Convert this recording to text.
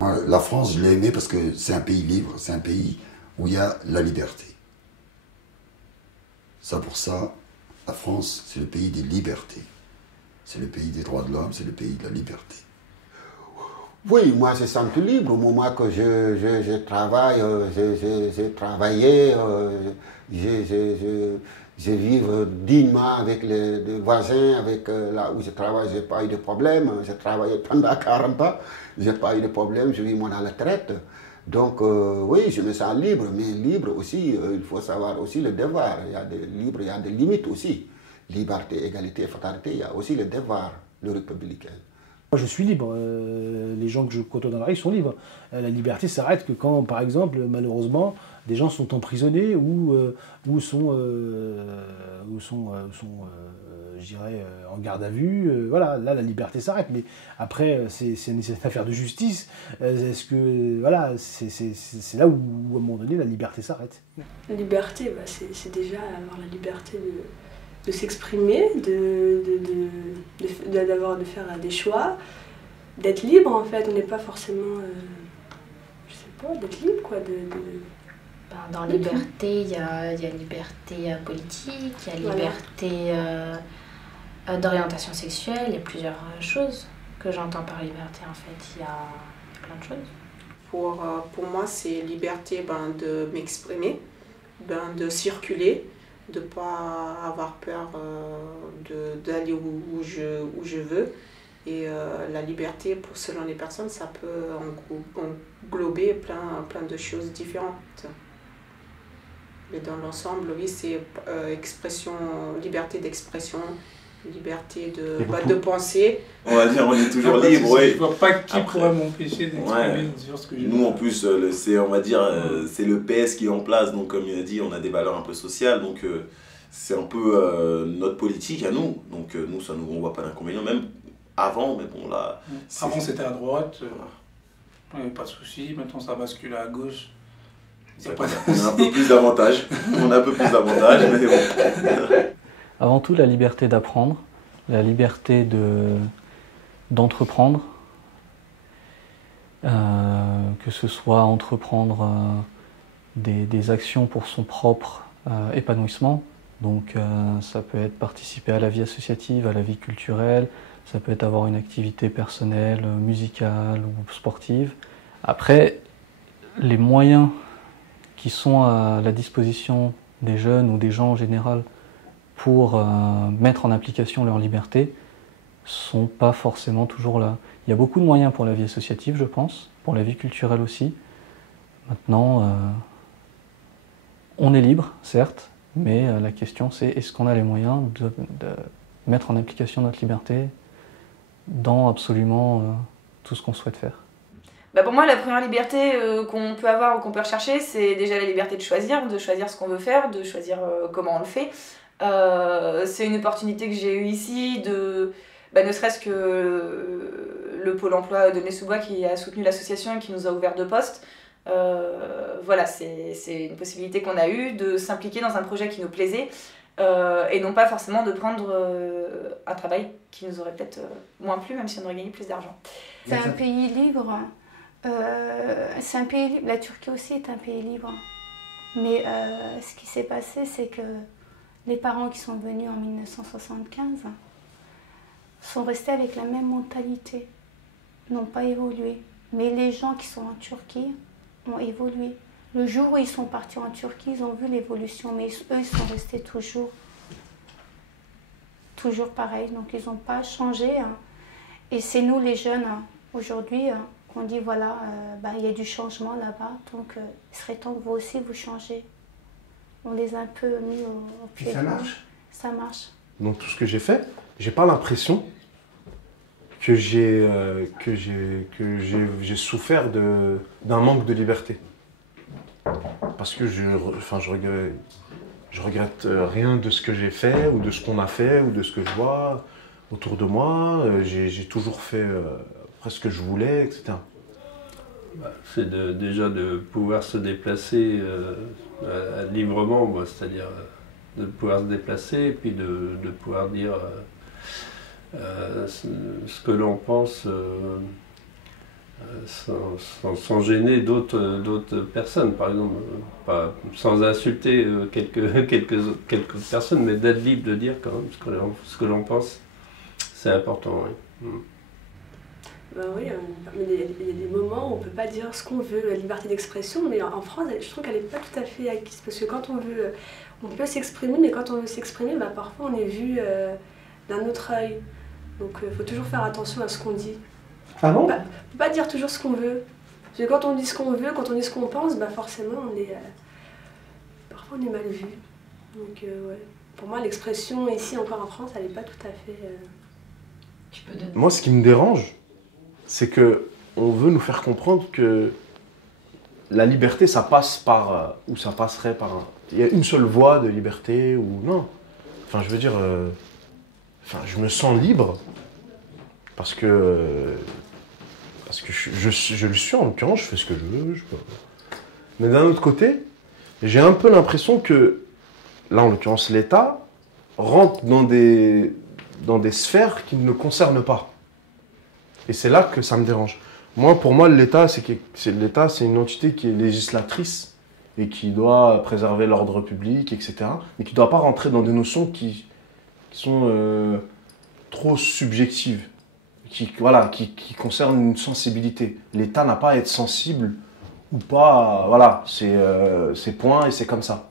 La France, je l'ai aimé parce que c'est un pays libre, c'est un pays où il y a la liberté. Pour ça, la France, c'est le pays des libertés. C'est le pays des droits de l'homme, c'est le pays de la liberté. Oui, moi je sens libre au moment que je travaille, j'ai travaillé, je vis dignement avec les voisins, avec là où je travaille, j'ai pas eu de problème. J'ai travaillé pendant 40 ans, j'ai pas eu de problème, je vis moi à la retraite. Donc oui, je me sens libre, mais libre aussi, il faut savoir aussi le devoir. Il y a des libres, il y a des limites aussi. Liberté, égalité, fraternité, il y a aussi le devoir, le républicain. Moi, je suis libre. Les gens que je côtoie dans la rue sont libres. La liberté s'arrête que quand, par exemple, malheureusement, des gens sont emprisonnés ou sont je dirais, en garde à vue. Voilà, là, la liberté s'arrête. Mais après, c'est une affaire de justice. Est-ce que, voilà, c'est là où, à un moment donné, la liberté s'arrête. La liberté, c'est déjà avoir la liberté de s'exprimer, de faire des choix, d'être libre en fait. On n'est pas forcément, je sais pas, d'être libre quoi. Dans liberté, il y a liberté politique, il y a liberté d'orientation sexuelle, il y a plusieurs choses que j'entends par liberté en fait. Il y a plein de choses. Pour moi, c'est liberté de m'exprimer, de circuler, de ne pas avoir peur d'aller où je veux. Et la liberté, selon les personnes, ça peut englober plein de choses différentes. Mais dans l'ensemble, oui, c'est liberté d'expression, liberté de penser. On va dire, on est toujours libre, oui. Je ne vois pas qui pourrait m'empêcher d'exprimer sur ce que je veux. Nous, en plus, on va dire, c'est le PS qui est en place, donc comme il a dit, on a des valeurs un peu sociales, donc c'est un peu notre politique à nous. Donc nous, ça on ne voit pas d'inconvénient, même avant, mais bon là... Avant, c'était à droite, il n'y avait pas de souci, maintenant ça bascule à gauche. On a un peu plus d'avantages, mais bon. Avant tout, la liberté d'apprendre, la liberté d'entreprendre, que ce soit entreprendre des actions pour son propre épanouissement. Donc ça peut être participer à la vie associative, à la vie culturelle, ça peut être avoir une activité personnelle, musicale ou sportive. Après, les moyens qui sont à la disposition des jeunes ou des gens en général pour mettre en application leur liberté sont pas forcément toujours là. Il y a beaucoup de moyens pour la vie associative, je pense, pour la vie culturelle aussi. Maintenant, on est libre, certes, mais la question c'est est-ce qu'on a les moyens de mettre en application notre liberté dans absolument tout ce qu'on souhaite faire. Pour moi, la première liberté qu'on peut avoir ou qu'on peut rechercher, c'est déjà la liberté de choisir ce qu'on veut faire, de choisir comment on le fait. C'est une opportunité que j'ai eue ici, ne serait-ce que le Pôle emploi de Nez-sous-Bois qui a soutenu l'association et qui nous a ouvert 2 postes. Voilà, c'est une possibilité qu'on a eue de s'impliquer dans un projet qui nous plaisait et non pas forcément de prendre un travail qui nous aurait peut-être moins plu, même si on aurait gagné plus d'argent. C'est un pays libre. C'est un pays libre. La Turquie aussi est un pays libre. Mais ce qui s'est passé, c'est que les parents qui sont venus en 1975 sont restés avec la même mentalité, n'ont pas évolué. Mais les gens qui sont en Turquie ont évolué. Le jour où ils sont partis en Turquie, ils ont vu l'évolution, mais eux, ils sont restés toujours pareil. Donc, ils n'ont pas changé. Et c'est nous, les jeunes, aujourd'hui, qu'on dit, voilà, il y a du changement là-bas. Donc, il serait temps que vous aussi, vous changez. On les a un peu mis au pied. Ça marche. Ça marche. Donc, tout ce que j'ai fait, j'ai pas l'impression que j'ai souffert d'un manque de liberté. Parce que je regrette rien de ce que j'ai fait, ou de ce qu'on a fait, ou de ce que je vois autour de moi. J'ai toujours fait presque ce que je voulais, etc. C'est déjà de pouvoir se déplacer librement, c'est-à-dire de pouvoir se déplacer et puis de pouvoir dire ce que l'on pense sans gêner d'autres personnes, par exemple, pas, sans insulter quelques personnes, mais d'être libre de dire quand même ce que l'on pense, c'est important. Oui. Oui, il y a des moments où on ne peut pas dire ce qu'on veut, la liberté d'expression, mais en France, je trouve qu'elle n'est pas tout à fait acquise, parce que quand on veut, on peut s'exprimer, mais quand on veut s'exprimer, parfois on est vu d'un autre œil. Donc il faut toujours faire attention à ce qu'on dit. Ah bon ? On ne peut pas dire toujours ce qu'on veut. Parce que quand on dit ce qu'on veut, quand on dit ce qu'on pense, forcément, parfois on est mal vu. Donc ouais. Pour moi, l'expression ici, encore en France, elle n'est pas tout à fait... Moi, ce qui me dérange, c'est que on veut nous faire comprendre que la liberté, ça passe par... ou ça passerait par... Il y a une seule voie de liberté, ou non. Enfin, je veux dire... je me sens libre, parce que je le suis, en l'occurrence, je fais ce que je veux. Mais d'un autre côté, j'ai un peu l'impression que, là, en l'occurrence, l'État rentre dans des sphères qui ne le concernent pas. Et c'est là que ça me dérange. Pour moi, l'État, c'est une entité qui est législatrice et qui doit préserver l'ordre public, etc. Mais qui ne doit pas rentrer dans des notions qui sont trop subjectives, qui concernent une sensibilité. L'État n'a pas à être sensible ou pas, c'est point et c'est comme ça.